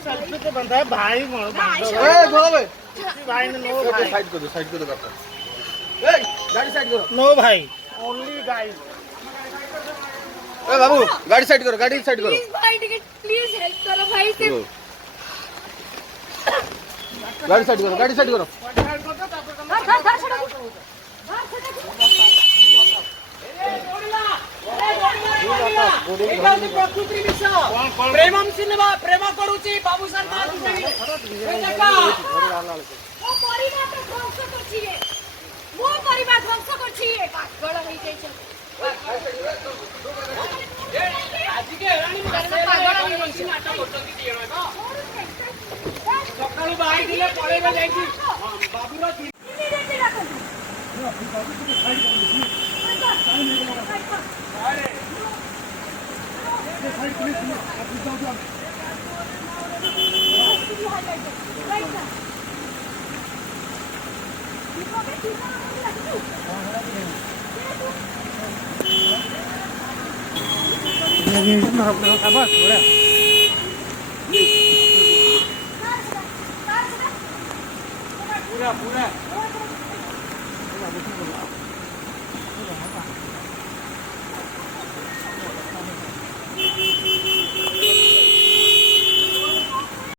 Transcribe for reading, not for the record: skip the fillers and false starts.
selfie तो बनता है भाई मोड़ ए बोलो भाई भाई ने नो भाई साइड कर दो काका ए गाड़ी साइड करो नो भाई ओनली गाइस ए बाबू गाड़ी साइड करो प्लीज भाई टिकट प्लीज हेल्प करो भाई से गाड़ी साइड करो प्रेमम सिनेमा प्रेम करूची बाबू सरकार वो परिवार ध्वंस करछिए पागल होई जाइछे ଆଜିକେ ହେରାଣି ପାଗଳ ହୋଇ ବସି ନାଟକ କରୁଛନ୍ତି ଦି ଜଣ ସକାଳୁ ବାହାରି ଥିଲେ ପଳେଇବେ ଯାଇକି ବାବୁର ଇମିଡିଏଟଲି ରାଖନ୍ତୁ ये अपना खाबा थोड़ा